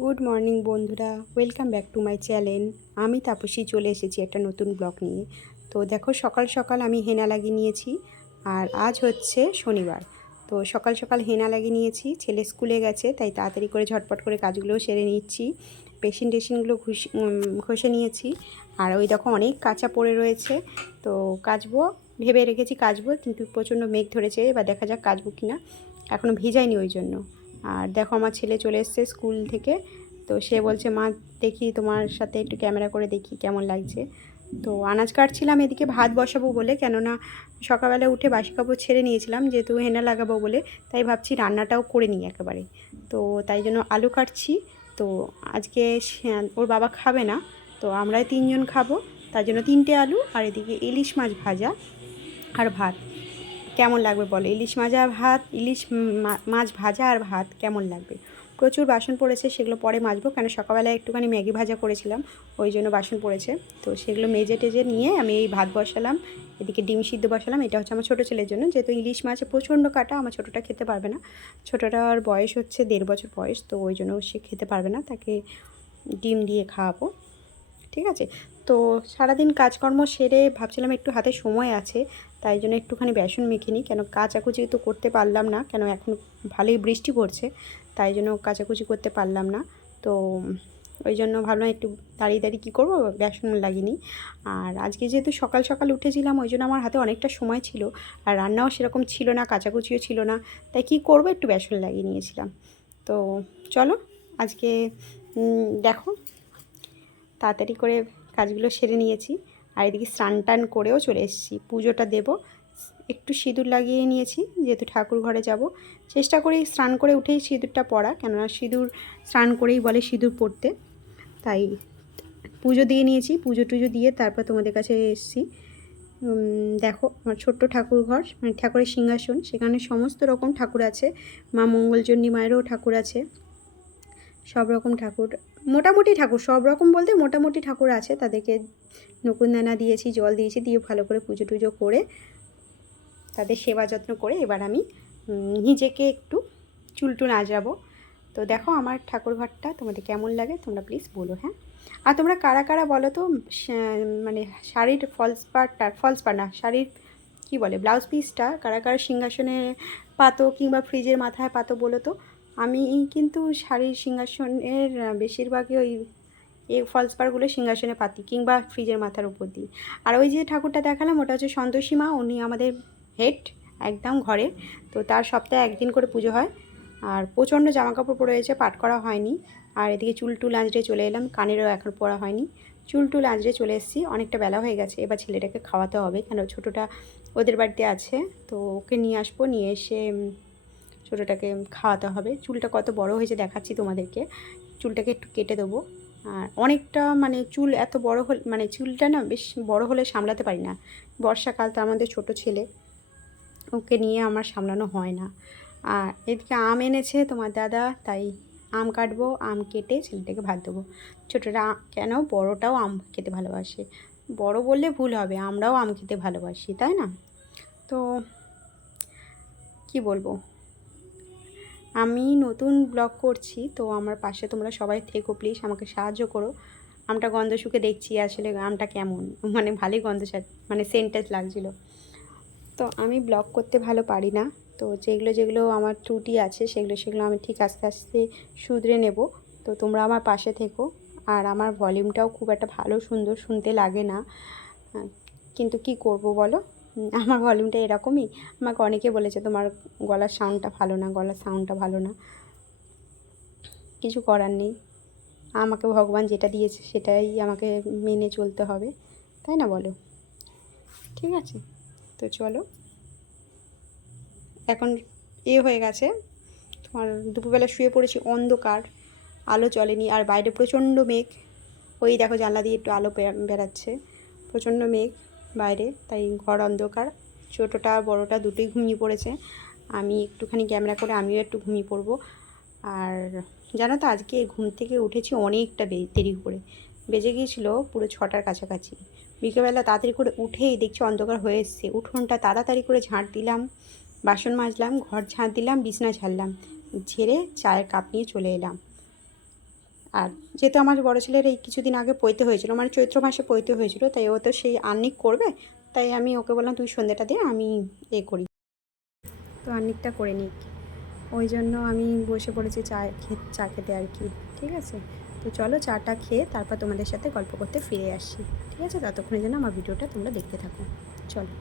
Good morning বন্ধুরা, welcome back to my channel. আমি তাপসী চলে এসেছি একটা নতুন ব্লগ নিয়ে। তো দেখো, সকাল সকাল আমি হেনা লাগিয়ে নিয়েছি। আর আজ হচ্ছে শনিবার। তো সকাল সকাল হেনা লাগিয়ে নিয়েছি, ছেলে স্কুলে গেছে তাই তাড়াতাড়ি করে ঝটপট করে কাজগুলোও সেরে নিচ্ছি। টেশিনগুলো ঘষে নিয়েছি। আর ওই দেখো অনেক কাঁচা পড়ে রয়েছে, তো কাচবো ভেবে রেখেছি, কাচবো, কিন্তু প্রচণ্ড মেঘ ধরেছে, এবার দেখা যাক কাচবো কিনা। এখনও ভিজাইনি ওই জন্য। আর দেখো আমার ছেলে চলে এসছে স্কুল থেকে। তো সে বলছে, মা দেখি তোমার সাথে একটু ক্যামেরা করে দেখি কেমন লাগছে। তো আনাজ কাটছিলাম এদিকে ভাত বসাবো বলে, কেননা সকালবেলা উঠে বাসি কাপড় ছেড়ে নিয়েছিলাম, যেহেতু হেনা লাগাবো বলে, তাই ভাবছি রান্নাটাও করে নিই একেবারে। তো তাই জন্য আলু কাটছি। তো আজকে ওর বাবা খাবে না, তো আমরাই তিনজন খাবো, তার জন্য 3টে আলু, আর এদিকে ইলিশ মাছ ভাজা আর ভাত। কেমন লাগবে বলো, ইলিশ মাছ ভাজা আর ভাত কেমন লাগবে? প্রচুর বাসন পড়েছে, সেগুলো পরে মাজবো, কেন সকালবেলায় একটুখানি ম্যাগি ভাজা করেছিলাম, ওই জন্য বাসন পড়েছে। তো সেগুলো মেজে টেজে নিয়ে আমি এই ভাত বসালাম, এদিকে ডিম সিদ্ধ বসালাম। এটা হচ্ছে আমার ছোটো ছেলের জন্য, যেহেতু ইলিশ মাছে প্রচণ্ড কাটা, আমার ছোটোটা খেতে পারবে না। ছোটোটার বয়স হচ্ছে 1.5 বছর বয়স, তো ওই জন্য সে খেতে পারবে না, তাকে ডিম দিয়ে খাওয়াবো। ঠিক আছে। তো সারাদিন কাজকর্ম সেরে ভাবছিলাম একটু হাতে সময় আছে, তাই জন্য একটুখানি বেসন মেখে নিই, কেন কাচাকুচি তো করতে পারলাম না, কেন এখন ভালোই বৃষ্টি পড়ছে, তাই জন্য কাচাকুচি করতে পারলাম না। তো ওই জন্য ভাবলাম একটু দাঁড়িয়ে দাঁড়িয়ে কী করবো, বেসন লাগিয়ে নিই। আর আজকে যেহেতু সকাল সকাল উঠেছিলাম, ওই জন্য আমার হাতে অনেকটা সময় ছিল, আর রান্নাও সেরকম ছিল না, কাচাকুচিও ছিল না, তাই কী করবো, একটু বেসন লাগিয়ে নিয়েছিলাম। তো চলো আজকে দেখো, তাড়াতাড়ি করে কাজগুলো সেরে নিয়েছি। আর এদিকে স্নান টান করেও চলে এসেছি, পুজোটা দেব। একটু সিঁদুর লাগিয়ে নিয়েছি, যেহেতু ঠাকুর ঘরে যাব, চেষ্টা করি স্নান করে উঠেই সিঁদুরটা পরা, কেননা স্নান করেই বলে সিঁদুর পরতে। তাই পুজো দিয়ে নিয়েছি, পুজো টুজো দিয়ে তারপর তোমাদের কাছে এসেছি। দেখো আমার ছোট্ট ঠাকুর ঘর, মানে ঠাকুরের সিংহাসন, সেখানে সমস্ত রকম ঠাকুর আছে। মা মঙ্গলচণ্ডী মায়েরও ঠাকুর আছে, সব রকম ঠাকুর, মোটামুটি ঠাকুর, সব রকম বলতে মোটামুটি ঠাকুর আছে। তাদেরকে নকুনদানা দিয়েছি, জল দিয়েছি, দিয়ে ভালো করে পুজো টুজো করে তাদের সেবা যত্ন করে এবার আমি নিজেকে একটু চুলটুল আঁচড়াবো। তো দেখো আমার ঠাকুর ঘরটা তোমাদের কেমন লাগে তোমরা প্লিজ বলো, হ্যাঁ। আর তোমরা কারা কারা বলো তো, মানে শাড়ির ফলস পার্ট না, শাড়ির কী বলে, ব্লাউজ পিসটা কারা কারা সিংহাসনে পাতো কিংবা ফ্রিজের মাথায় পাতো বলো তো। আমি কিন্তু শাড়ির সিংহাসনের বেশিরভাগই ওই ফলস পাড়গুলো সিংহাসনে পাতি কিংবা ফ্রিজের মাথার উপর দিই। আর ওই যে ঠাকুরটা দেখালাম, ওটা হচ্ছে সন্তোষী মা, উনি আমাদের হেড একদম ঘরে। তো তার সপ্তাহে একদিন করে পুজো হয়। আর প্রচণ্ড জামাকাপড় পরে রয়েছে, পাট করা হয়নি। আর এদিকে চুল টুল আঁচড়ে চলে এলাম, কানেরও এখন পরা হয়নি, চুল টুল আঁচড়ে চলে এসেছি। অনেকটা বেলা হয়ে গেছে, এবার ছেলেটাকে খাওয়াতে হবে, কেন ছোটোটা ওদের বাড়িতে আছে। তো ওকে নিয়ে আসবো, নিয়ে এসে ছোটোটাকে খাওয়াতে হবে। চুলটা কত বড় হয়েছে দেখাচ্ছি তোমাদেরকে, চুলটাকে একটু কেটে দেবো। আর অনেকটা মানে চুল এত বড় হলে, মানে চুলটা না বেশ বড় হলে সামলাতে পারি না। বর্ষাকাল, তো আমাদের ছোট ছেলে, ওকে নিয়ে আমার সামলানো হয় না। আর এদিকে আম এনেছে তোমার দাদা, তাই আম কাটবো, আম কেটে ছেলেটাকে ভাত দেবো। ছোটোটা কেন, বড়টাও আম খেতে ভালোবাসে। বড় বললে ভুল হবে, আমরাও আম খেতে ভালোবাসি, তাই না? তো কি বলবো, আমি নতুন ব্লগ করছি, তো আমার পাশে তোমরা সবাই থেকো প্লিজ, আমাকে সাহায্য করো। আমটা গন্ধ শুকে দেখছি আসলে আমটা কেমন, মানে ভালোই গন্ধ, মানে সেন্টেজ লাগছিলো। তো আমি ব্লগ করতে ভালো পারি না, তো যেগুলো যেগুলো আমার ত্রুটি আছে সেগুলো আমি ঠিক আস্তে আস্তে শুধরে নেব। তো তোমরা আমার পাশে থেকো। আর আমার ভলিউমটাও খুব একটা ভালো সুন্দর শুনতে লাগে না, কিন্তু কি করব বলো, আমার ভলিউমটা এরকমই। আমাকে অনেকে বলেছে তোমার গলার সাউন্ডটা ভালো না, গলার সাউন্ডটা ভালো না। কিছু করার নেই, আমাকে ভগবান যেটা দিয়েছে সেটাই আমাকে মেনে চলতে হবে, তাই না বলো? ঠিক আছে, তো চলো। এখন হয়ে গেছে তোমার, দুপুরবেলা শুয়ে পড়েছি, অন্ধকার, আলো জ্বলেনি, আর বাইরে প্রচণ্ড মেঘ। ওই দেখো জানলা দিয়ে একটু আলো বেরাচ্ছে, প্রচণ্ড মেঘ বাইরে, তাই ঘর অন্ধকার। ছোটোটা বড়োটা দুটোই ঘুমিয়ে পড়েছে, আমি একটুখানি ক্যামেরা করে আমিও একটু ঘুমিয়ে পড়বো। আর জানো তো, আজকে ঘুম থেকে উঠেছি অনেকটা দেরি করে, বেজে গিয়েছিলো পুরো 6টার কাছাকাছি। বিকেলবেলা তাড়াতাড়ি করে উঠেই দেখছি অন্ধকার হয়ে এসছে, উঠোনটা তাড়াতাড়ি করে ঝাঁট দিলাম, বাসন মাজলাম, ঘর ঝাঁট দিলাম, বিছনা ঝাড়লাম, ঝেড়ে চায়ের কাপ নিয়ে চলে এলাম। আর যেহেতু আমার বড় ছেলের এই কিছুদিন আগে পৈতে হয়েছিল, মানে চৈত্র মাসে পৈতে হয়েছিল, তাই ও তো সেই আর্নিক করবে, তাই আমি ওকে বললাম তুই সন্ধ্যেটা দিয়ে আমি করি, তো আর্নিকটা করে নিক। ওই জন্য আমি বসে পড়েছি চা খেতে আর কি। ঠিক আছে, তো চলো চাটা খেয়ে তারপর তোমাদের সাথে গল্প করতে ফিরে আসি। ঠিক আছে, ততক্ষণের জন্য আমার ভিডিওটা তোমরা দেখতে থাকো। চলো।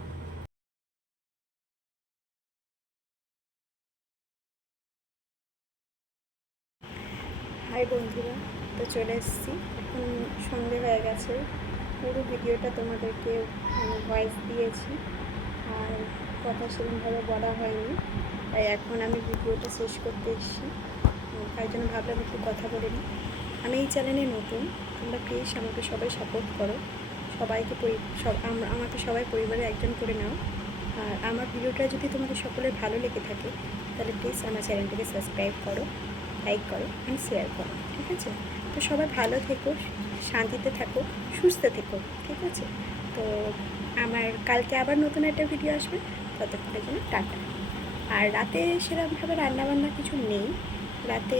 হাই বন্ধুরা, তো চলে এসেছি, এখন সন্ধে হয়ে গেছে। পুরো ভিডিওটা তোমাদেরকে ভয়েস দিয়েছি, আর কথা সেরকমভাবে বলা হয়নি, তাই এখন আমি ভিডিওটা শেষ করতে এসেছি। তাই জন্য ভাবলাম একটু কথা বলে নিই। আমি এই চ্যানেলে নতুন, তোমরা প্লিজ আমাকে সবাই সাপোর্ট করো, সবাইকে আমাকে সবাই পরিবারে একজন করে নাও। আর আমার ভিডিওটা যদি তোমাদের সকলের ভালো লেগে থাকে তাহলে প্লিজ আমার চ্যানেলটাকে সাবস্ক্রাইব করো, লাইক করো অ্যান্ড শেয়ার করো। ঠিক আছে, তো সবাই ভালো থেকো, শান্তিতে থাকো, সুস্থ থেকো। ঠিক আছে, তো আমার কালকে আবার নতুন একটা ভিডিও আসবে, ততক্ষণের জন্য টাটা। আর রাতে সেরকমভাবে রান্নাবান্না কিছু নেই, রাতে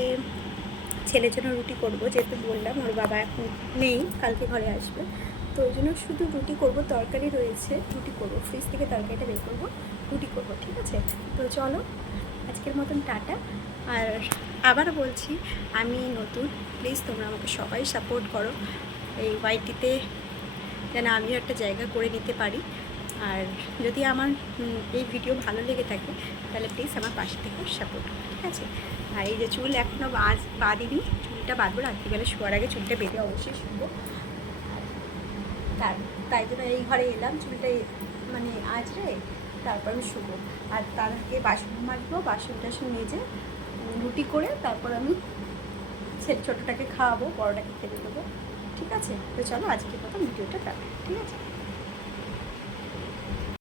ছেলের জন্য রুটি করব, যেহেতু বললাম ওর বাবা এখন নেই, কালকে ঘরে আসবে, তো ওই জন্য শুধু রুটি করব, তরকারি রয়েছে, রুটি করব, ফ্রিজ থেকে তরকারিটা বের করবো, রুটি করব। ঠিক আছে, তো চলো আজকের মতন টাটা। আর আবার বলছি আমি নতুন, প্লিজ তোমরা আমাকে সবাই সাপোর্ট করো, এই ওয়াইটিতে যেন আমিও একটা জায়গা করে নিতে পারি। আর যদি আমার এই ভিডিও ভালো লেগে থাকে তাহলে প্লিজ আমার পাশে থেকে সাপোর্ট করো। ঠিক আছে, আর এই যে চুল এখনও বাঁধিনি, চুলটা বাঁধবো, রাত্রিবেলা শোয়ার আগে চুলটা বেঁধে অবশ্যই শুনবো। তাই জন্য এই ঘরে এলাম, চুলটা মানে আঁচড়ে তারপর আমি শুবো। আর তার আগে বাসন মাজবো, বাসন টাসন মেজে রুটি করে তারপর আমি ছোটোটাকে খাওয়াবো, বড়োটাকে খেতে দেবো। ঠিক আছে, তো চলো আজকের মতো ভিডিওটা কাটে। ঠিক আছে।